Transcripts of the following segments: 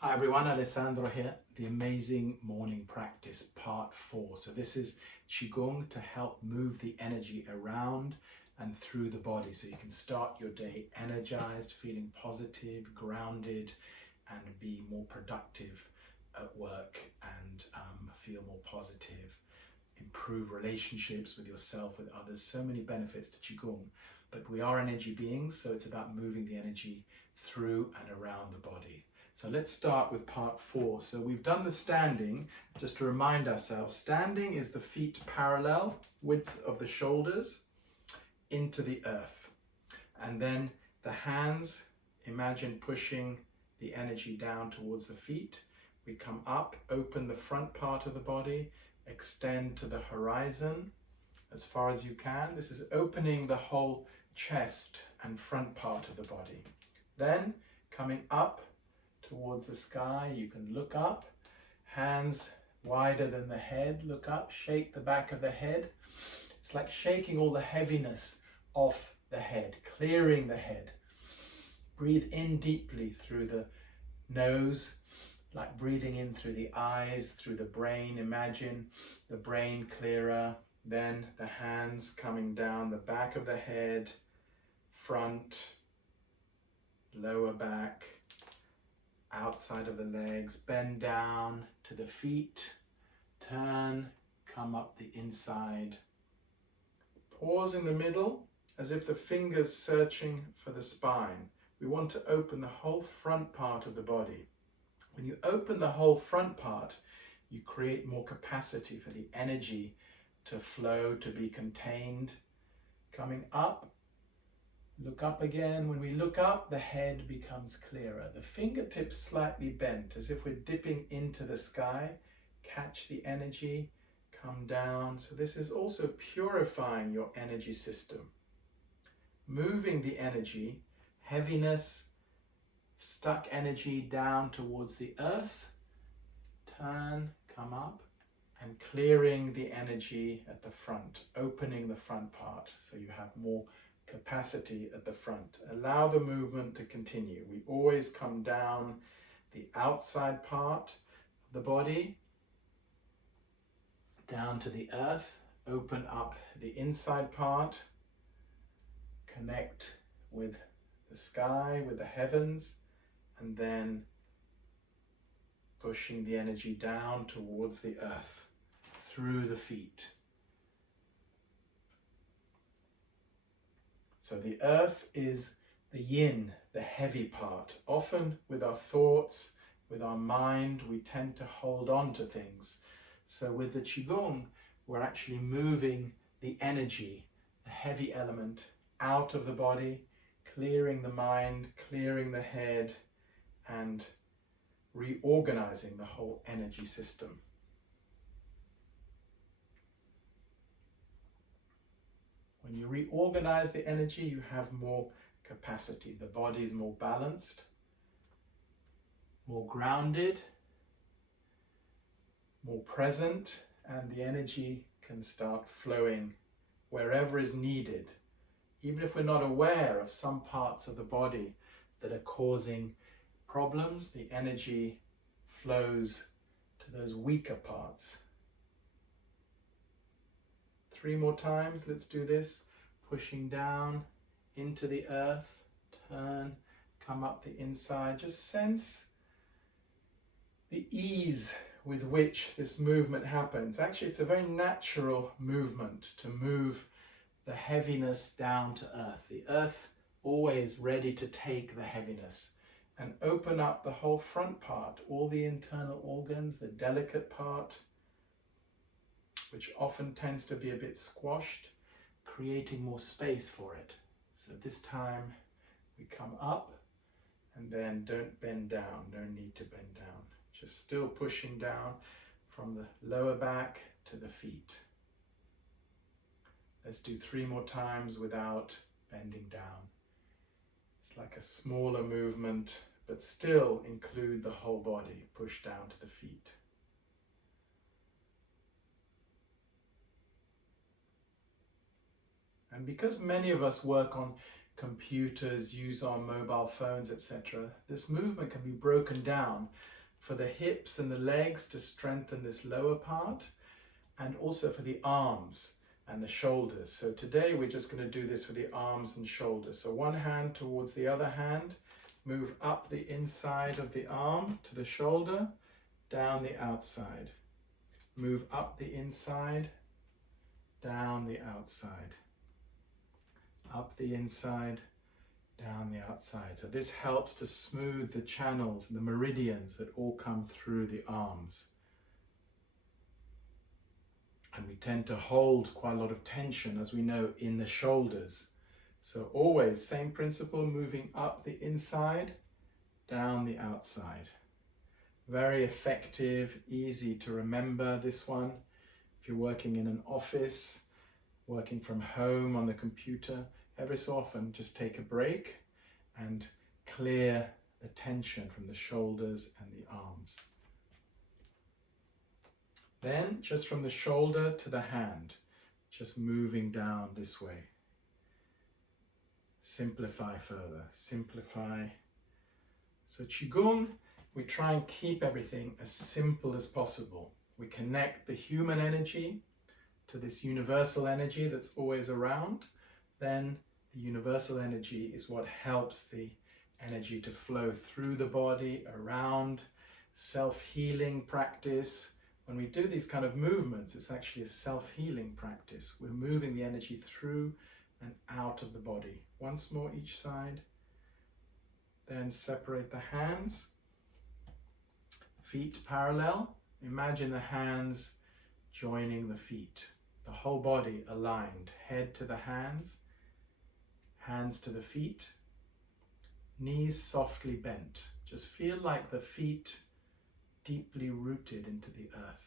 Hi everyone, Alessandro here. The Amazing Morning Practice, part 4. So this is Qigong to help move the energy around and through the body. So you can start your day energized, feeling positive, grounded, and be more productive at work and feel more positive. Improve relationships with yourself, with others. So many benefits to Qigong. But we are energy beings, so it's about moving the energy through and around the body. So let's start with part 4. So we've done the standing. Just to remind ourselves, standing is the feet parallel, width of the shoulders into the earth. And then the hands, imagine pushing the energy down towards the feet. We come up, open the front part of the body, extend to the horizon as far as you can. This is opening the whole chest and front part of the body. Then coming up towards the sky, you can look up, hands wider than the head, look up, shake the back of the head. It's like shaking all the heaviness off the head, clearing the head. Breathe in deeply through the nose, like breathing in through the eyes, through the brain. Imagine the brain clearer. Then the hands coming down the back of the head, front, lower back, outside of the legs, bend down to the feet, turn, come up the inside. Pause in the middle as if the fingers searching for the spine. We want to open the whole front part of the body. When you open the whole front part, you create more capacity for the energy to flow, to be contained. Coming up, look up again. When we look up, the head becomes clearer. The fingertips slightly bent, as if we're dipping into the sky. Catch the energy, come down. So this is also purifying your energy system. Moving the energy, heaviness, stuck energy down towards the earth. Turn, come up, and clearing the energy at the front, opening the front part so you have more capacity at the front. Allow the movement to continue. We always come down the outside part of the body, down to the earth, open up the inside part, connect with the sky, with the heavens, and then pushing the energy down towards the earth, through the feet. So the earth is the yin, the heavy part. Often with our thoughts, with our mind, we tend to hold on to things. So with the Qigong, we're actually moving the energy, the heavy element, out of the body, clearing the mind, clearing the head, and reorganizing the whole energy system. When you reorganize the energy, you have more capacity. The body is more balanced, more grounded, more present, and the energy can start flowing wherever is needed. Even if we're not aware of some parts of the body that are causing problems, the energy flows to those weaker parts. 3 more times, let's do this. Pushing down into the earth, turn, come up the inside. Just sense the ease with which this movement happens. Actually, it's a very natural movement to move the heaviness down to earth. The earth always ready to take the heaviness and open up the whole front part, all the internal organs, the delicate part, which often tends to be a bit squashed, creating more space for it. So this time we come up and then don't bend down, no need to bend down. Just still pushing down from the lower back to the feet. Let's do 3 more times without bending down. It's like a smaller movement, but still include the whole body. Push down to the feet. And because many of us work on computers, use on mobile phones, etc. This movement can be broken down for the hips and the legs to strengthen this lower part, and also for the arms and the shoulders. So today we're just going to do this for the arms and shoulders. So one hand towards the other hand, move up the inside of the arm to the shoulder, down the outside. Move up the inside, down the outside. Up the inside, down the outside. So this helps to smooth the channels and the meridians that all come through the arms. And we tend to hold quite a lot of tension, as we know, in the shoulders. So always same principle, moving up the inside, down the outside. Very effective, easy to remember, this one. If you're working in an office, working from home on the computer, every so often just take a break and clear the tension from the shoulders and the arms. Then just from the shoulder to the hand, just moving down this way. Simplify further, simplify. So Qigong, we try and keep everything as simple as possible. We connect the human energy to this universal energy that's always around. Then the universal energy is what helps the energy to flow through the body, around. Self-healing practice. When we do these kind of movements, it's actually a self-healing practice. We're moving the energy through and out of the body. Once more each side. Then separate the hands. Feet parallel. Imagine the hands joining the feet. The whole body aligned. Head to the hands. Hands to the feet. Knees softly bent. Just feel like the feet deeply rooted into the earth.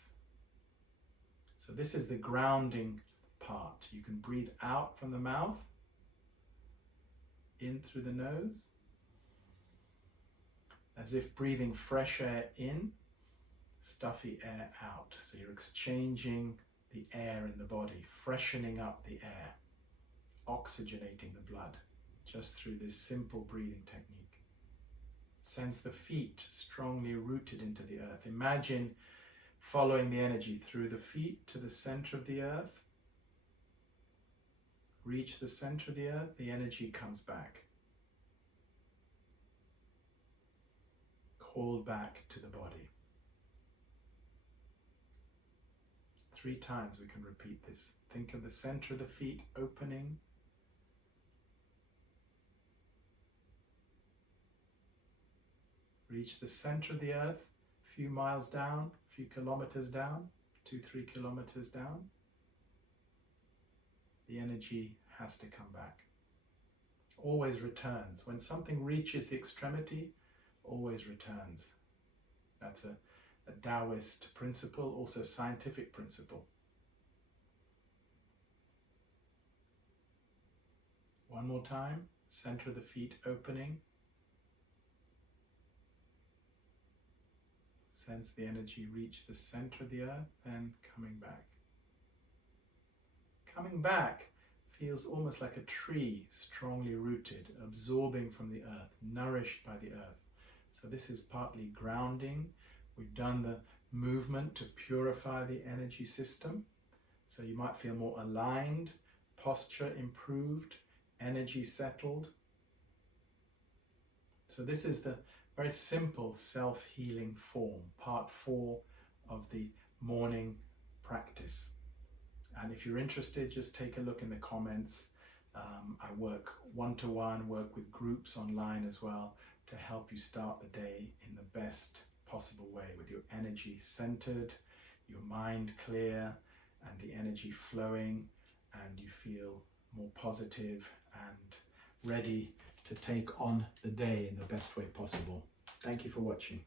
So this is the grounding part. You can breathe out from the mouth, in through the nose, as if breathing fresh air in, stuffy air out. So you're exchanging the air in the body, freshening up the air, oxygenating the blood, just through this simple breathing technique. Sense the feet strongly rooted into the earth. Imagine following the energy through the feet to the center of the earth. Reach the center of the earth, the energy comes back. Called back to the body. 3 times we can repeat this. Think of the center of the feet opening. Reach the center of the earth, a few miles down, a few kilometers down, 2-3 kilometers down. The energy has to come back. Always returns. When something reaches the extremity, always returns. That's a Taoist principle, also scientific principle. One more time, center of the feet opening. Sense the energy reach the center of the earth, then coming back. Coming back feels almost like a tree strongly rooted, absorbing from the earth, nourished by the earth. So this is partly grounding. We've done the movement to purify the energy system. So you might feel more aligned, posture improved, energy settled. So this is the very simple self-healing form, part 4 of the morning practice. And if you're interested, just take a look in the comments. I work one-to-one, work with groups online as well to help you start the day in the best possible way, with your energy centered, your mind clear, and the energy flowing, and you feel more positive and ready to take on the day in the best way possible. Thank you for watching.